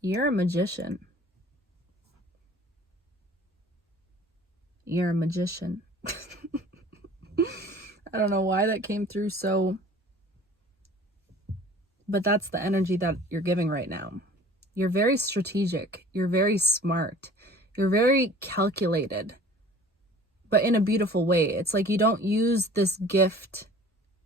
You're a magician. You're a magician. I don't know why that came through so, but that's the energy that you're giving right now. You're very strategic. You're very smart. You're very calculated, but in a beautiful way. It's like you don't use this gift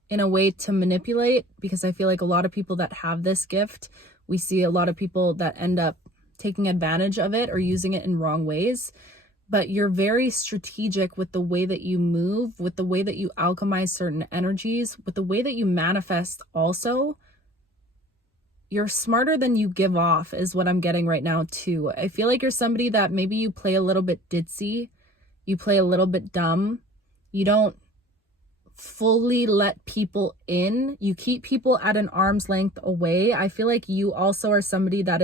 in a way to manipulate, because I feel like a lot of people that have this gift, we see a lot of people that end up taking advantage of it or using it in wrong ways. But you're very strategic with the way that you move, with the way that you alchemize certain energies, with the way that you manifest also. You're smarter than you give off is what I'm getting right now too. I feel like you're somebody that maybe you play a little bit ditzy, you play a little bit dumb, you don't fully let people in, you keep people at an arm's length away. I feel like you also are somebody that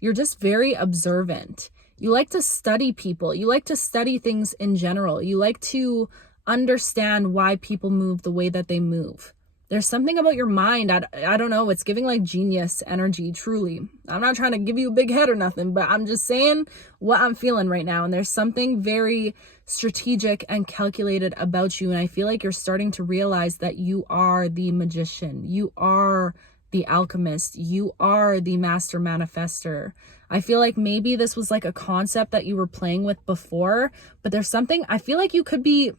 you're just very observant. You like to study people. You like to study things in general. You like to understand why people move the way that they move. There's something about your mind. I don't know. It's giving like genius energy, truly. I'm not trying to give you a big head or nothing, but I'm just saying what I'm feeling right now. And there's something very strategic and calculated about you. And I feel like you're starting to realize that you are the magician. You are the alchemist. You are the master manifester. I feel like maybe this was like a concept that you were playing with before, but there's something, I feel like you could be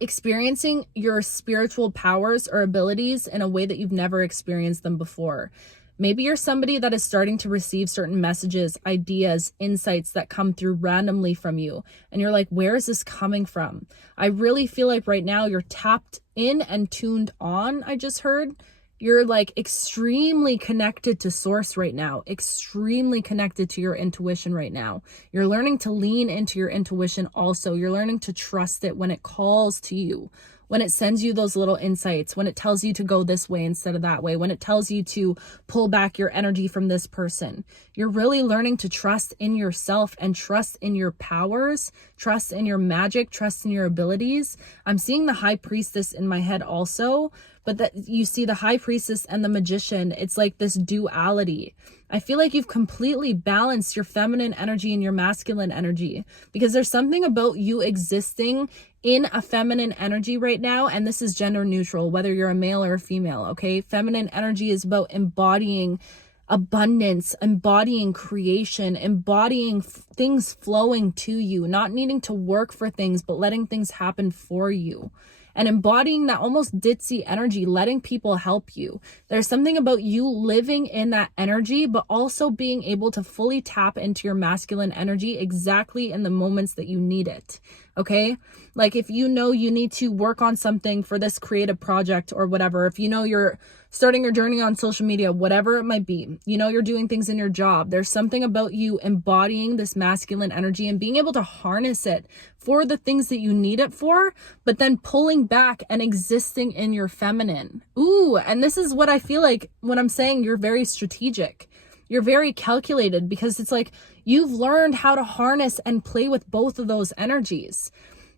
experiencing your spiritual powers or abilities in a way that you've never experienced them before. Maybe you're somebody that is starting to receive certain messages, ideas, insights that come through randomly from you. And you're like, where is this coming from? I really feel like right now you're tapped in and tuned on, I just heard. You're like extremely connected to source right now, extremely connected to your intuition right now. You're learning to lean into your intuition also. You're learning to trust it when it calls to you, when it sends you those little insights, when it tells you to go this way instead of that way, when it tells you to pull back your energy from this person. You're really learning to trust in yourself and trust in your powers, trust in your magic, trust in your abilities. I'm seeing the high priestess in my head also, but that you see the high priestess and the magician, it's like this duality. I feel like you've completely balanced your feminine energy and your masculine energy, because there's something about you existing in a feminine energy right now. And this is gender neutral, whether you're a male or a female. Okay. Feminine energy is about embodying abundance, embodying creation, embodying things flowing to you, not needing to work for things, but letting things happen for you. And embodying that almost ditzy energy, letting people help you. There's something about you living in that energy, but also being able to fully tap into your masculine energy exactly in the moments that you need it. Okay. Like if you know you need to work on something for this creative project or whatever, if you know you're starting your journey on social media, whatever it might be, you know, you're doing things in your job. There's something about you embodying this masculine energy and being able to harness it for the things that you need it for, but then pulling back and existing in your feminine. Ooh, and this is what I feel like when I'm saying you're very strategic. You're very calculated, because it's like you've learned how to harness and play with both of those energies.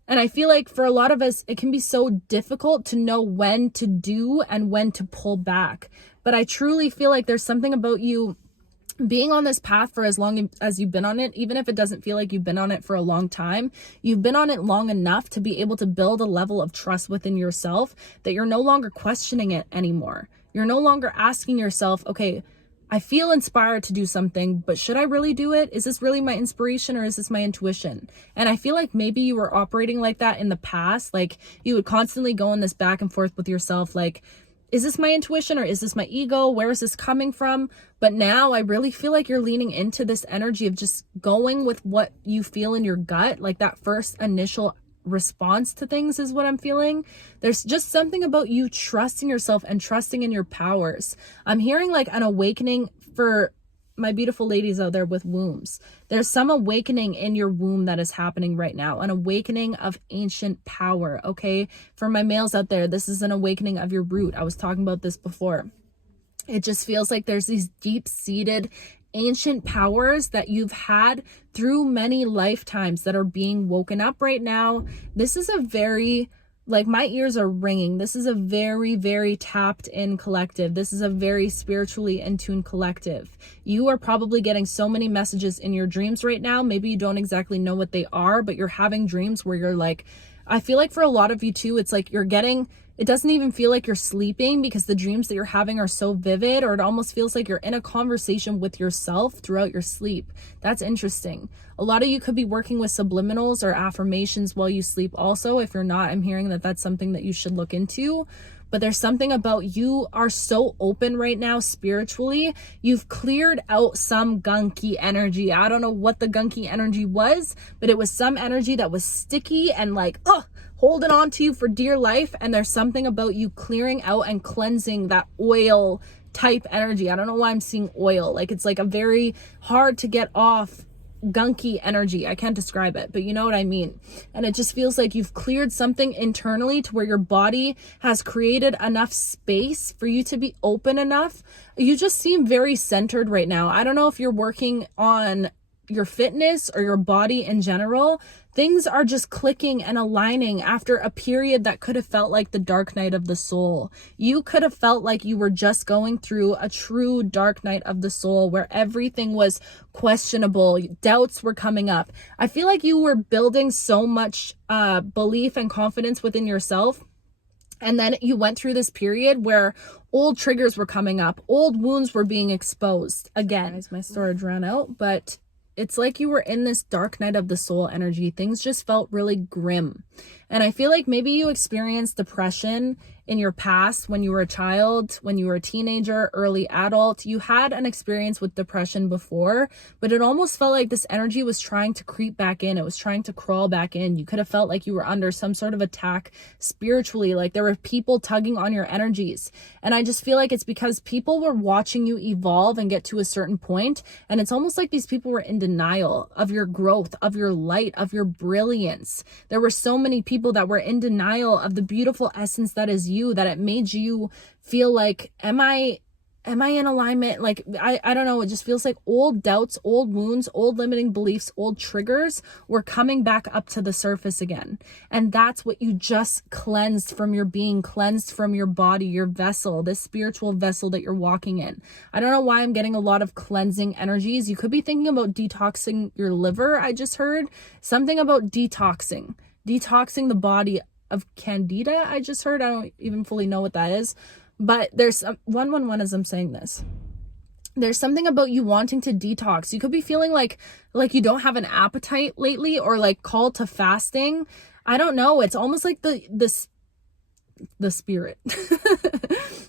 And I feel like for a lot of us, it can be so difficult to know when to do and when to pull back. But I truly feel like there's something about you being on this path for as long as you've been on it, even if it doesn't feel like you've been on it for a long time, you've been on it long enough to be able to build a level of trust within yourself that you're no longer questioning it anymore. You're no longer asking yourself, okay, I feel inspired to do something, but should I really do it? Is this really my inspiration or is this my intuition? And I feel like maybe you were operating like that in the past. Like you would constantly go in this back and forth with yourself. Like, is this my intuition or is this my ego? Where is this coming from? But now I really feel like you're leaning into this energy of just going with what you feel in your gut. Like that first initial response to things is what I'm feeling. There's just something about you trusting yourself and trusting in your powers. I'm hearing like an awakening for my beautiful ladies out there with wombs. There's some awakening in your womb that is happening right now, an awakening of ancient power. Okay, for my males out there, this is an awakening of your root. I was talking about this before. It just feels like there's these deep-seated ancient powers that you've had through many lifetimes that are being woken up right now. This is a very Like, my ears are ringing. This is a very, very tapped in collective. This is a very spiritually in tune collective. You are probably getting so many messages in your dreams right now. Maybe you don't exactly know what they are, but you're having dreams where you're like, I feel like for a lot of you too, it's like you're getting, it doesn't even feel like you're sleeping because the dreams that you're having are so vivid, or it almost feels like you're in a conversation with yourself throughout your sleep. That's interesting. A lot of you could be working with subliminals or affirmations while you sleep also. If you're not, I'm hearing that that's something that you should look into. But there's something about you are so open right now spiritually. You've cleared out some gunky energy. I don't know what the gunky energy was, but it was some energy that was sticky and like, holding on to you for dear life. And there's something about you clearing out and cleansing that oil type energy. I don't know why I'm seeing oil. Like, it's like a very hard to get off gunky energy. I can't describe it, but you know what I mean. And it just feels like you've cleared something internally to where your body has created enough space for you to be open enough. You just seem very centered right now. I don't know if you're working on your fitness or your body in general. Things are just clicking and aligning after a period that could have felt like the dark night of the soul. You could have felt like you were just going through a true dark night of the soul where everything was questionable. Doubts were coming up. I feel like you were building so much belief and confidence within yourself. And then you went through this period where old triggers were coming up. Old wounds were being exposed. Again, my storage ran out, but it's like you were in this dark night of the soul energy. Things just felt really grim. And I feel like maybe you experienced depression in your past when you were a child, when you were a teenager, early adult. You had an experience with depression before, but it almost felt like this energy was trying to creep back in. It was trying to crawl back in. You could have felt like you were under some sort of attack spiritually, like there were people tugging on your energies. And I just feel like it's because people were watching you evolve and get to a certain point, and it's almost like these people were in denial of your growth, of your light, of your brilliance. There were so many people that were in denial of the beautiful essence that is you, that it made you feel like, am I in alignment? Like, I don't know. It just feels like old doubts, old wounds, old limiting beliefs, old triggers were coming back up to the surface again. And that's what you just cleansed from your being, cleansed from your body, your vessel, this spiritual vessel that you're walking in. I don't know why I'm getting a lot of cleansing energies. You could be thinking about detoxing your liver. I just heard something about detoxing the body of candida. I just heard. I don't even fully know what that is. But there's 111 as I'm saying this. There's something about you wanting to detox. You could be feeling like you don't have an appetite lately, or like called to fasting. I don't know. It's almost like the spirit.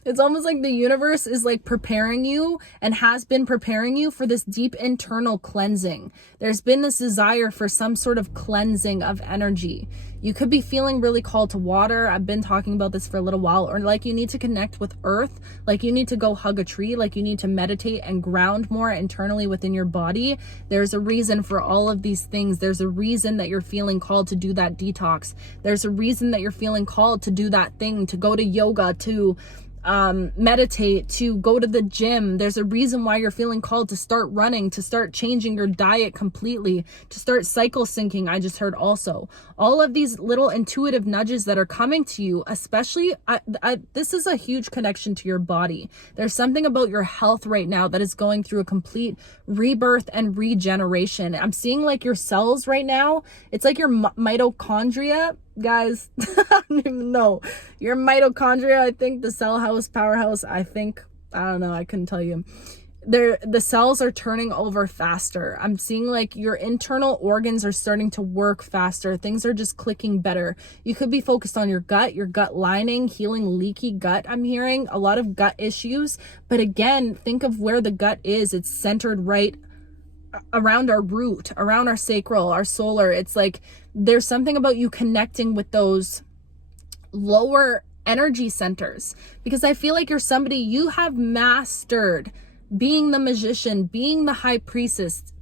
It's almost like the universe is like preparing you and has been preparing you for this deep internal cleansing. There's been this desire for some sort of cleansing of energy. You could be feeling really called to water. I've been talking about this for a little while. Or like you need to connect with earth. Like you need to go hug a tree. Like you need to meditate and ground more internally within your body. There's a reason for all of these things. There's a reason that you're feeling called to do that detox. There's a reason that you're feeling called to do that thing, to go to yoga, to meditate, to go to the gym. There's a reason why you're feeling called to start running, to start changing your diet completely, to start cycle syncing. I just heard also all of these little intuitive nudges that are coming to you, especially this is a huge connection to your body. There's something about your health right now that is going through a complete rebirth and regeneration. I'm seeing like your cells right now. It's like your mitochondria. Guys, I don't even know. Your mitochondria, I think, the cell house, powerhouse, I don't know, I couldn't tell you. The cells are turning over faster. I'm seeing like your internal organs are starting to work faster. Things are just clicking better. You could be focused on your gut lining, healing leaky gut. I'm hearing a lot of gut issues. But again, think of where the gut is. It's centered right around our root, around our sacral, our solar. It's like there's something about you connecting with those lower energy centers, because I feel like you're somebody, you have mastered being the magician, being the high priestess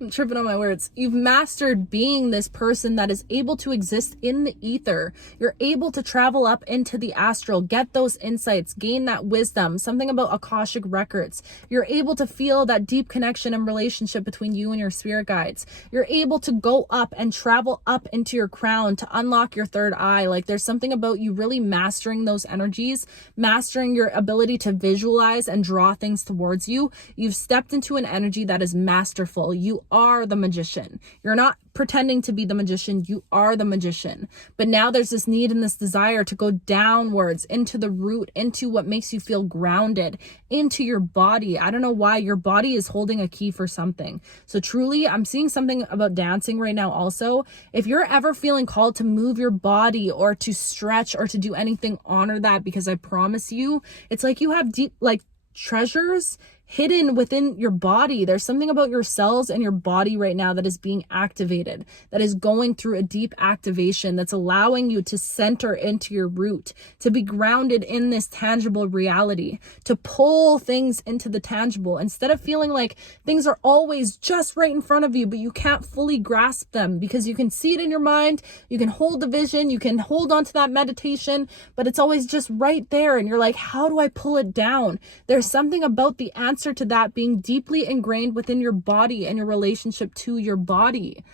I'm tripping on my words. You've mastered being this person that is able to exist in the ether. You're able to travel up into the astral, get those insights, gain that wisdom, something about Akashic records. You're able to feel that deep connection and relationship between you and your spirit guides. You're able to go up and travel up into your crown to unlock your third eye. Like, there's something about you really mastering those energies, mastering your ability to visualize and draw things towards you. You've stepped into an energy that is masterful. You are the magician. You're not pretending to be the magician. You are the magician. But now there's this need and this desire to go downwards into the root, into what makes you feel grounded, into your body. I don't know why your body is holding a key for something. So truly, I'm seeing something about dancing right now also. If you're ever feeling called to move your body or to stretch or to do anything, honor that, because I promise you, it's like you have deep, like, treasures hidden within your body. There's something about your cells and your body right now that is being activated, that is going through a deep activation, that's allowing you to center into your root, to be grounded in this tangible reality, to pull things into the tangible instead of feeling like things are always just right in front of you, but you can't fully grasp them because you can see it in your mind, you can hold the vision, you can hold on to that meditation, but it's always just right there. And you're like, how do I pull it down? There's something about the answer to that being deeply ingrained within your body and your relationship to your body.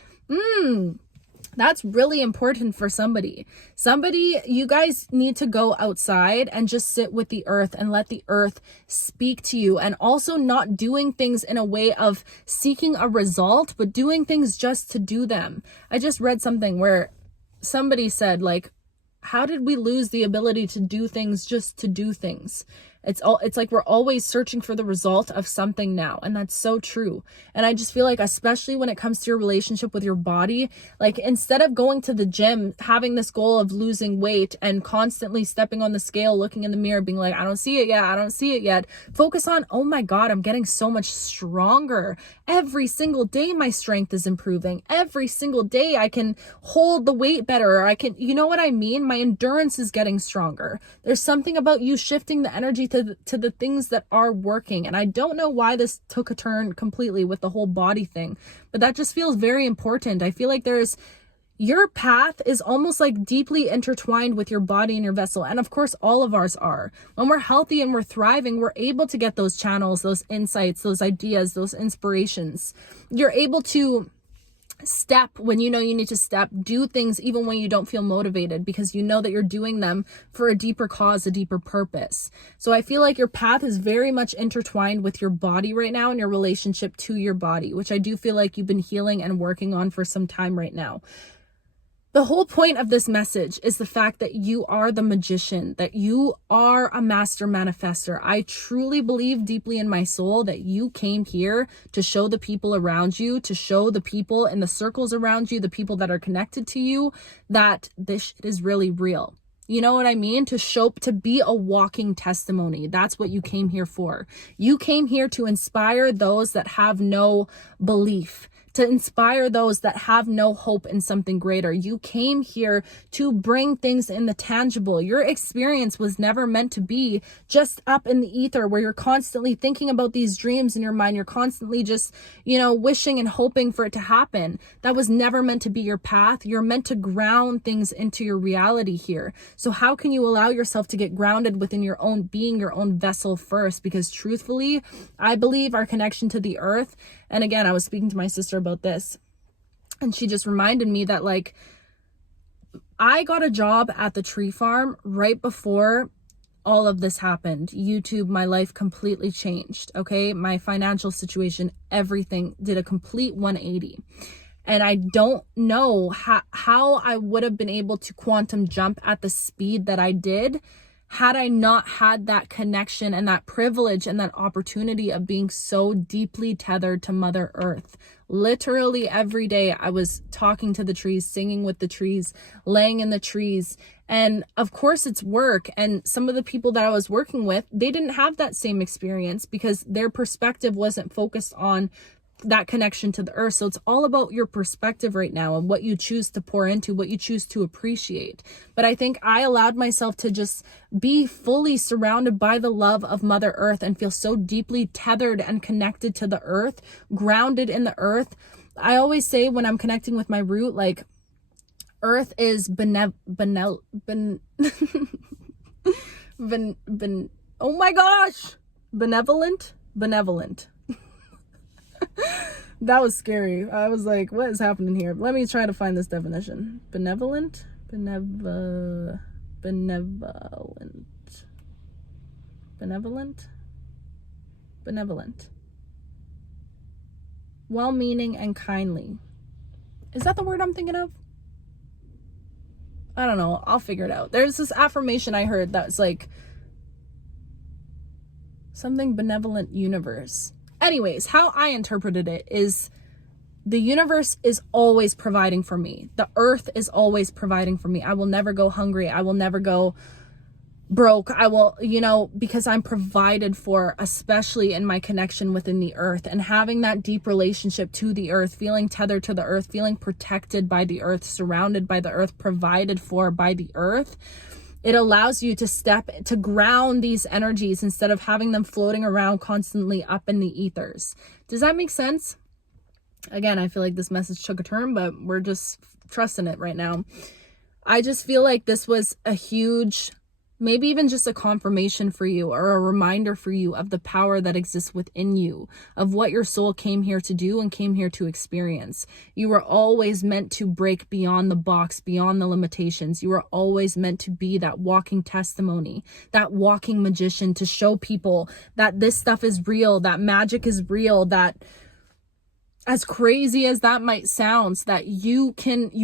That's really important for somebody. You guys need to go outside and just sit with the earth and let the earth speak to you. And also not doing things in a way of seeking a result, but doing things just to do them. I just read something where somebody said, like, how did we lose the ability to do things just to do things? It's like we're always searching for the result of something now. And that's so true. And I just feel like, especially when it comes to your relationship with your body, like, instead of going to the gym, having this goal of losing weight and constantly stepping on the scale, looking in the mirror, being like, I don't see it yet. I don't see it yet. Focus on, oh my God, I'm getting so much stronger. Every single day, my strength is improving. Every single day, I can hold the weight better. Or I can, you know what I mean? My endurance is getting stronger. There's something about you shifting the energy to the things that are working. And I don't know why this took a turn completely with the whole body thing, but that just feels very important. I feel like your path is almost like deeply intertwined with your body and your vessel. And of course, all of ours are. When we're healthy and we're thriving, we're able to get those channels, those insights, those ideas, those inspirations. You're able to step when you know you need to step, do things even when you don't feel motivated, because you know that you're doing them for a deeper cause, a deeper purpose. So I feel like your path is very much intertwined with your body right now and your relationship to your body, which I do feel like you've been healing and working on for some time right now. The whole point of this message is the fact that you are the magician, that you are a master manifester. I truly believe deeply in my soul that you came here to show the people around you, to show the people in the circles around you, the people that are connected to you, that this shit is really real. You know what I mean? To be a walking testimony. That's what you came here for. You came here to inspire those that have no belief, to inspire those that have no hope in something greater. You came here to bring things in the tangible. Your experience was never meant to be just up in the ether where you're constantly thinking about these dreams in your mind. You're constantly just, wishing and hoping for it to happen. That was never meant to be your path. You're meant to ground things into your reality here. So how can you allow yourself to get grounded within your own being, your own vessel first? Because truthfully, I believe our connection to the earth, and again, I was speaking to my sister about this, and she just reminded me that, like, I got a job at the tree farm right before all of this happened. YouTube, my life completely changed. Okay. My financial situation, everything did a complete 180. And I don't know how I would have been able to quantum jump at the speed that I did had I not had that connection and that privilege and that opportunity of being so deeply tethered to Mother Earth. Literally every day I was talking to the trees, singing with the trees, laying in the trees. And of course it's work. And some of the people that I was working with, they didn't have that same experience because their perspective wasn't focused on that connection to the earth. So it's all about your perspective right now and what you choose to pour into, what you choose to appreciate. But I think I allowed myself to just be fully surrounded by the love of Mother Earth and feel so deeply tethered and connected to the earth, grounded in the earth. I always say when I'm connecting with my root, like, earth is oh my gosh, benevolent. That was scary. I was like, what is happening here? Let me try to find this definition. Benevolent. Well-meaning and kindly. Is that the word I'm thinking of? I don't know. I'll figure it out. There's this affirmation I heard that's like something benevolent universe. Anyways, how I interpreted it is the universe is always providing for me. The earth is always providing for me. I will never go hungry. I will never go broke. I will, because I'm provided for, especially in my connection within the earth, and having that deep relationship to the earth, feeling tethered to the earth, feeling protected by the earth, surrounded by the earth, provided for by the earth. It allows you to ground these energies instead of having them floating around constantly up in the ethers. Does that make sense? Again, I feel like this message took a turn, but we're just trusting it right now. I just feel like this was a huge, maybe even just a confirmation for you, or a reminder for you of the power that exists within you, of what your soul came here to do and came here to experience. You were always meant to break beyond the box, beyond the limitations. You were always meant to be that walking testimony, that walking magician, to show people that this stuff is real, that magic is real, that, as crazy as that might sound, that you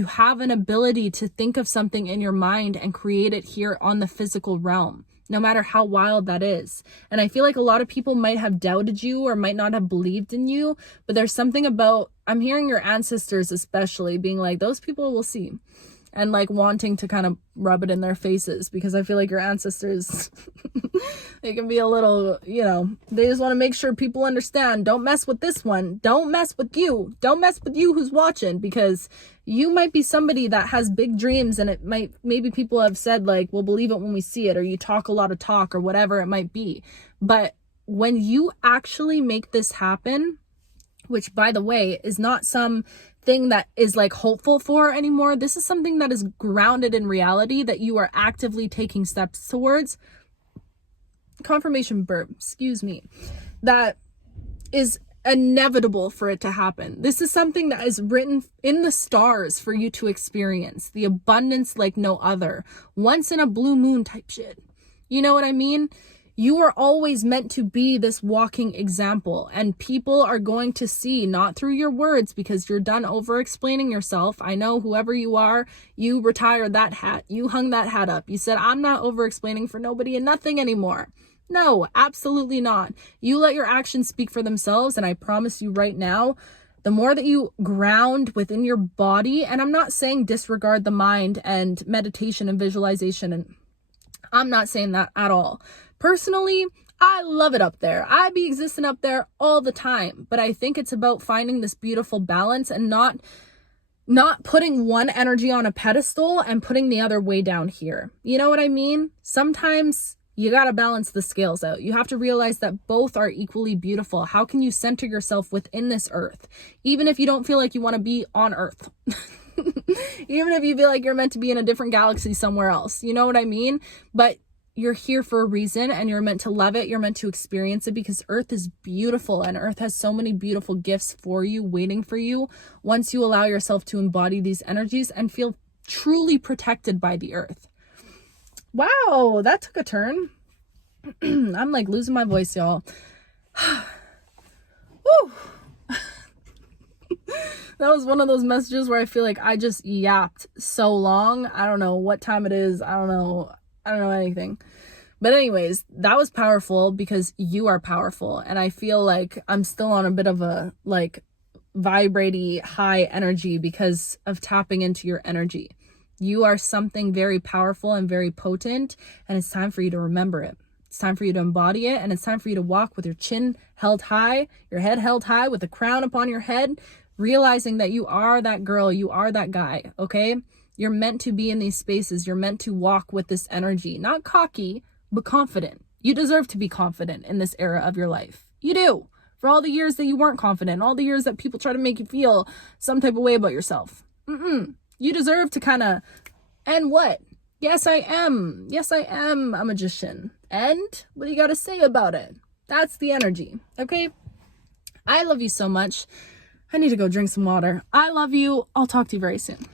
have an ability to think of something in your mind and create it here on the physical realm, no matter how wild that is. And I feel like a lot of people might have doubted you or might not have believed in you, but there's something about, I'm hearing your ancestors especially being like, those people will see, and like wanting to kind of rub it in their faces, because I feel like your ancestors, they can be a little, they just want to make sure people understand, don't mess with this one. Don't mess with you. Don't mess with you who's watching, because you might be somebody that has big dreams, and maybe people have said like, we'll believe it when we see it, or you talk a lot of talk, or whatever it might be. But when you actually make this happen, which by the way is not some thing that is like hopeful for anymore, this is something that is grounded in reality, that you are actively taking steps towards. Confirmation burp, excuse me. That is inevitable for it to happen. This is something that is written in the stars for you to experience. The abundance like no other. Once in a blue moon type shit. You know what I mean? You are always meant to be this walking example, and people are going to see, not through your words, because you're done over explaining yourself. I know whoever you are, you retired that hat. You hung that hat up. You said, I'm not over explaining for nobody and nothing anymore. No, absolutely not. You let your actions speak for themselves. And I promise you right now, the more that you ground within your body, and I'm not saying disregard the mind and meditation and visualization, and I'm not saying that at all. Personally, I love it up there. I be existing up there all the time, but I think it's about finding this beautiful balance and not putting one energy on a pedestal and putting the other way down here. You know what I mean? Sometimes you got to balance the scales out. You have to realize that both are equally beautiful. How can you center yourself within this earth, even if you don't feel like you want to be on earth? Even if you feel like you're meant to be in a different galaxy somewhere else, you know what I mean? But you're here for a reason, and you're meant to love it. You're meant to experience it, because earth is beautiful, and earth has so many beautiful gifts for you, waiting for you, once you allow yourself to embody these energies and feel truly protected by the earth. Wow, that took a turn. I'm like losing my voice, y'all. Woo. That was one of those messages where I feel like I just yapped so long. I don't know what time it is. I don't know anything. But anyways, that was powerful, because you are powerful. And I feel like I'm still on a bit of a like vibrating high energy because of tapping into your energy. You are something very powerful and very potent, and it's time for you to remember it. It's time for you to embody it, and it's time for you to walk with your chin held high, your head held high, with a crown upon your head, realizing that you are that girl, you are that guy, okay? You're meant to be in these spaces. You're meant to walk with this energy, not cocky, but confident. You deserve to be confident in this era of your life. You do. For all the years that you weren't confident, all the years that people try to make you feel some type of way about yourself. You deserve to kind of, and what? Yes, I am. Yes, I am a magician. And what do you got to say about it? That's the energy, okay? I love you so much. I need to go drink some water. I love you. I'll talk to you very soon.